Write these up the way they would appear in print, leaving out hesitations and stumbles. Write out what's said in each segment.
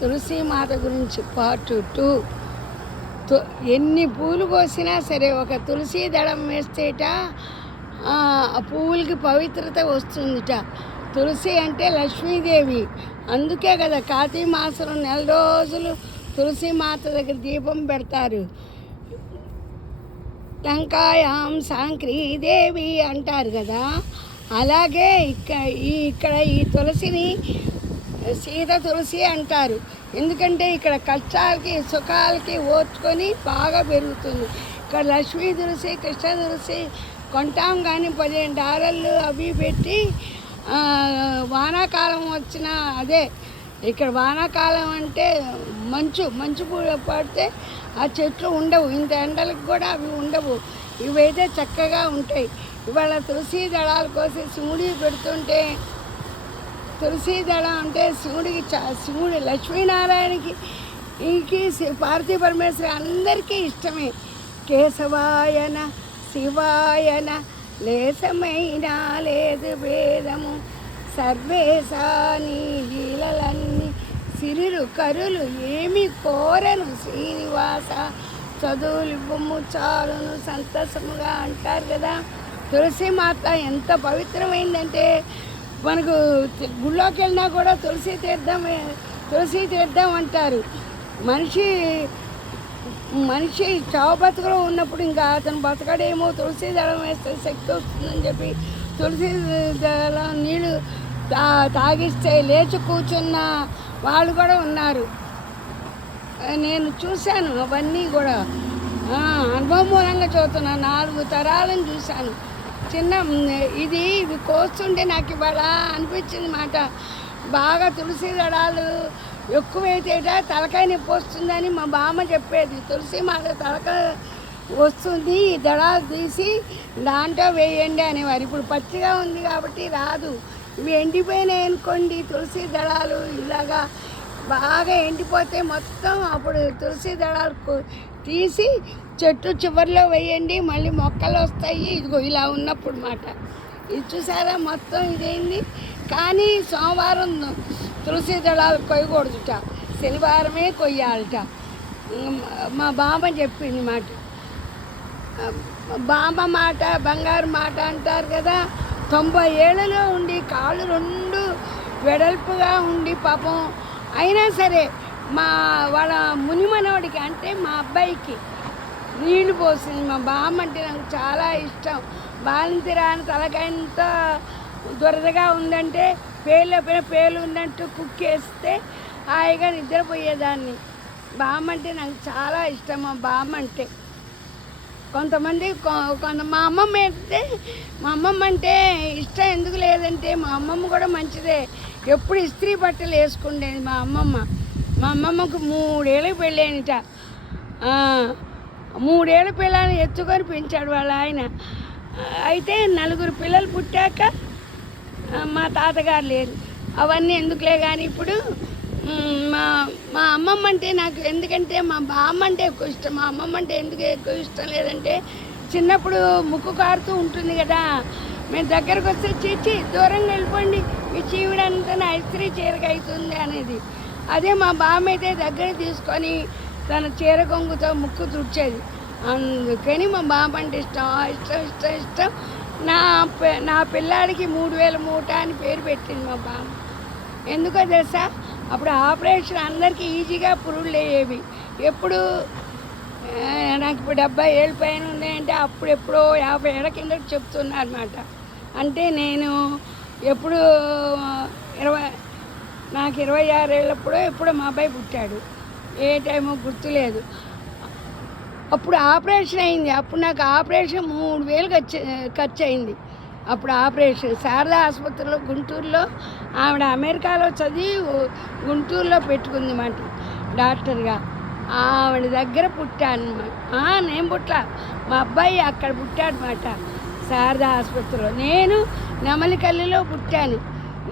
తులసి మాత గురించి పార్ట్ 2. ఎన్ని పూలు కోసినా సరే ఒక తులసి దళం వేస్తేట ఆ పువ్వులకి పవిత్రత వస్తుందిట. తులసి అంటే లక్ష్మీదేవి. అందుకే కదా కార్తీక మాసం నెల రోజులు తులసి మాత దగ్గర దీపం పెడతారు. టంకాయాం సాంక్రీదేవి అంటారు కదా. అలాగే ఇక్కడ ఈ తులసిని సీత తులసి అంటారు. ఎందుకంటే ఇక్కడ కష్టాలకి సుఖాలకి ఓర్చుకొని బాగా పెరుగుతుంది. ఇక్కడ లక్ష్మీ తులసి, కృష్ణ తులసి కొంటాం కానీ $15 అవి పెట్టి వానాకాలం వచ్చిన అదే ఇక్కడ వానాకాలం అంటే మంచు పడితే ఆ చెట్లు ఉండవు. ఇంత ఎండలకు కూడా అవి ఉండవు. ఇవైతే చక్కగా ఉంటాయి. ఇవాళ తులసి దళాలు కోసి శివుడికి పెడుతుంటే, తులసి దళం అంటే శివుడు లక్ష్మీనారాయణకి పార్వతీ పరమేశ్వరి అందరికీ ఇష్టమే. కేశవాయన శివాయన లేసమైన లేదు భేదము, సర్వేశాని లీలలన్నీ సిరులు కరులు ఏమి కోరను శ్రీనివాస, చదువులు బొమ్ము చాలును సంతసముగా అంటారు కదా. తులసి మాత ఎంత పవిత్రమైందంటే మనకు గుళ్ళోకి వెళ్ళినా కూడా తులసి తీర్థం అంటారు. మనిషి చావు బతుకులో ఉన్నప్పుడు ఇంకా అతను బతకడేమో, తులసి దళం వేస్తే శక్తి వస్తుందని చెప్పి తులసి దళం నీళ్ళు తాగిస్తే లేచి కూర్చున్న వాళ్ళు కూడా ఉన్నారు. నేను చూశాను అవన్నీ కూడా, అనుభవం మూలంగా చదువుతున్నాను. 4 తరాలను చూశాను. ఇది కోస్తుంటే నాకు ఇవాళ అనిపించింది మాట. బాగా తులసి దళాలు ఎక్కువైతేట తలకాయ నొప్పి వస్తుందని మా బామ్మ చెప్పేది. తులసి మాత తలకాయ వస్తుంది, ఈ దళాలు తీసి దాంట్లో వేయండి అనేవారు. ఇప్పుడు పచ్చిగా ఉంది కాబట్టి రాదు. ఇవి ఎండిపోయినాయి అనుకోండి, తులసి దళాలు ఇలాగా బాగా ఎండిపోతే మొత్తం అప్పుడు తులసి దళాలు తీసి చెట్టు చివరిలో వేయండి, మళ్ళీ మొక్కలు వస్తాయి. ఇదిగో ఇలా ఉన్నప్పుడు మాట. ఇది చూసారా మొత్తం ఇదేంది. కానీ సోమవారం తులసి దళాలు కొయ్యకూడదుట, శనివారమే కొయ్యాలట. మా బామ్మ చెప్పింది మాట. బామ్మ మాట బంగారు మాట అంటారు కదా. 90 ఏళ్ళలో ఉండి కాళ్ళు 2 వెడల్పుగా ఉండి పాపం అయినా సరే వాళ్ళ మునిమనవాడికి అంటే మా అబ్బాయికి నీళ్లు పోసింది. మా బామ్మ అంటే నాకు చాలా ఇష్టం. బాలింతిరాని తలకాయంత దురదగా ఉందంటే పేలు ఉన్నట్టు కుక్కేస్తే హాయిగా నిద్రపోయేదాన్ని. బామ్మ అంటే నాకు చాలా ఇష్టం. మా బామ్మ అంటే కొంతమంది మా అమ్మమ్మ అంటే ఇష్టం ఎందుకు లేదంటే, మా అమ్మమ్మ కూడా మంచిదే. ఎప్పుడు ఇస్త్రీ బట్టలు వేసుకుండేది మా అమ్మమ్మకు 3 ఏళ్ళకి పెళ్ళేనిట. 3 ఏళ్ళ పిల్లల్ని ఎత్తుకొని పెంచాడు వాళ్ళ ఆయన. అయితే 4 పిల్లలు పుట్టాక మా తాతగారు లేరు. అవన్నీ ఎందుకులే కానీ ఇప్పుడు మా అమ్మమ్మ అంటే నాకు ఎందుకంటే మా బామ్మ అంటే ఎక్కువ ఇష్టం. మా అమ్మమ్మ అంటే ఎందుకు ఎక్కువ ఇష్టం లేదంటే, చిన్నప్పుడు ముక్కు కారుతూ ఉంటుంది కదా, మేము దగ్గరకు వస్తే చీచి దూరంగా వెళ్ళిపోండి, మీ చీవిడంతా నా ఇస్త్రీ చీరగా అవుతుంది అనేది. అదే మా బామ్మ అయితే దగ్గర తీసుకొని తన చీర కొంగుతో ముక్కు తుడిచేది. అందుకని మా బామ్మ అంటే ఇష్టం. నా పిల్లాడికి 3000 మూట అని పేరు పెట్టింది మా బామ్మ. ఎందుకో తెలుసా, అప్పుడు ఆపరేషన్ అందరికీ ఈజీగా పురుగులు అయ్యేవి. ఎప్పుడు నాకు ఇప్పుడు 70 ఏళ్ళ పైన ఉన్నాయంటే అప్పుడు ఎప్పుడో 50 ఏళ్ళ కిందకి చెప్తున్నారు అన్నమాట. అంటే నేను ఎప్పుడు నాకు 26 ఏళ్ళప్పుడు ఎప్పుడో మా అబ్బాయి పుట్టాడు. ఏ టైమో గుర్తులేదు. అప్పుడు ఆపరేషన్ అయింది. అప్పుడు నాకు ఆపరేషన్ 3000 ఖర్చు అయింది. అప్పుడు ఆపరేషన్ శారదా ఆసుపత్రిలో గుంటూరులో, ఆవిడ అమెరికాలో చదివి గుంటూరులో పెట్టుకుంది మాట డాక్టర్గా. ఆవిడ దగ్గర పుట్టాను. నేను పుట్టా, మా అబ్బాయి అక్కడ పుట్టాడు మాట శారదా ఆసుపత్రిలో. నేను నెమలికల్లిలో పుట్టాను.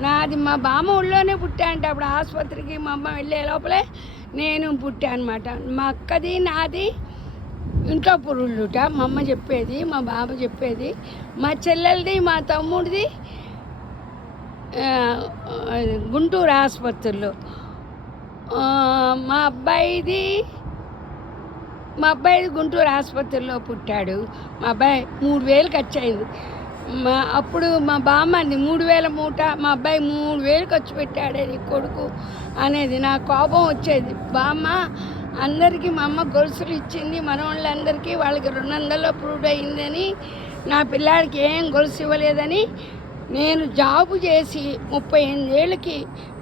నాది మా బామ్మ ఊళ్ళోనే పుట్టా అంటే అప్పుడు ఆసుపత్రికి మా అమ్మ వెళ్ళే లోపలే నేను పుట్టా అనమాట. మా అక్కది నాది ఇంట్లో పురుగులుట మా అమ్మ చెప్పేది, మా బాబు చెప్పేది. మా చెల్లెలది మా తమ్ముడిది గుంటూరు ఆసుపత్రిలో. మా అబ్బాయిది గుంటూరు ఆసుపత్రిలో పుట్టాడు. మా అబ్బాయి 3,000 ఖర్చు అయింది. అప్పుడు మా బామ్మ అంది 3,000 మూట, మా అబ్బాయి 3,000 ఖర్చు పెట్టాడే నీ కొడుకు అనేది. నాకు కోపం వచ్చేది. బామ్మ అందరికీ మా అమ్మ గొలుసులు ఇచ్చింది, మనవాళ్ళందరికీ వాళ్ళకి 200 అప్రూవ్డ్ అయిందని, నా పిల్లాడికి ఏం గొలుసు ఇవ్వలేదని. నేను జాబు చేసి 38 ఏళ్ళకి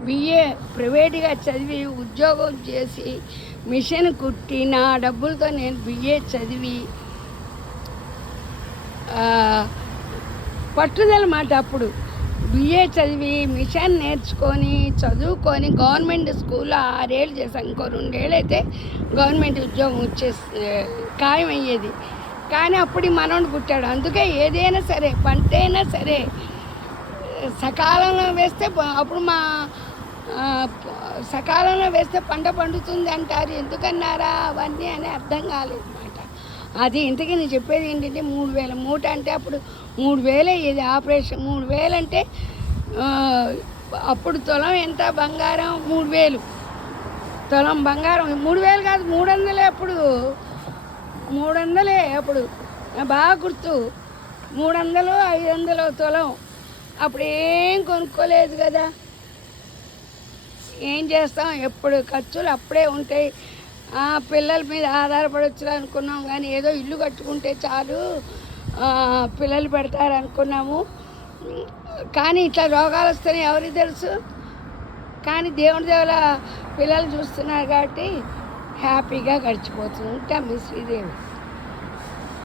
బిఏ ప్రైవేట్గా చదివి ఉద్యోగం చేసి మిషన్ కుట్టి నా డబ్బులతో నేను బిఏ చదివి పట్టుదల మాట అప్పుడు బిఏ చదివి మిషన్ నేర్చుకొని చదువుకొని గవర్నమెంట్ స్కూల్లో 6 ఏళ్ళు చేశాను. ఇంకో 2 ఏళ్ళు అయితే గవర్నమెంట్ ఉద్యోగం ఖాయం అయ్యేది. కానీ అప్పుడు మనోడు పుట్టాడు. అందుకే ఏదైనా సరే పంటైనా సరే సకాలంలో వేస్తే అప్పుడు సకాలంలో వేస్తే పంట పండుతుంది అంటారు. ఎందుకన్నారా అవన్నీ అని అర్థం కాలేదన్నమాట. అది ఇంతకీ నేను చెప్పేది ఏంటంటే 3,000 మూట అంటే అప్పుడు 3,000 అయ్యేది ఆపరేషన్. 3,000 అంటే అప్పుడు తులం ఎంత బంగారం? 3,000 తులం బంగారం. 3,000 కాదు 300 అప్పుడు. 300 అప్పుడు బాగా గుర్తు. 300 500 తులం. అప్పుడు ఏం కొనుక్కోలేదు కదా. ఏం చేస్తాం, ఎప్పుడు ఖర్చులు అప్పుడే ఉంటాయి. పిల్లల మీద ఆధారపడవచ్చు అనుకున్నాం, కానీ ఏదో ఇల్లు కట్టుకుంటే చాలు పిల్లలు పెడతారు అనుకున్నాము. కానీ ఇట్లా రోగాలు వస్తాయని ఎవరికి తెలుసు. కానీ దేవుడి దేవుల పిల్లలు చూస్తున్నారు కాబట్టి హ్యాపీగా గడిచిపోతుంది. ఉంటాం మీ శ్రీదేవి.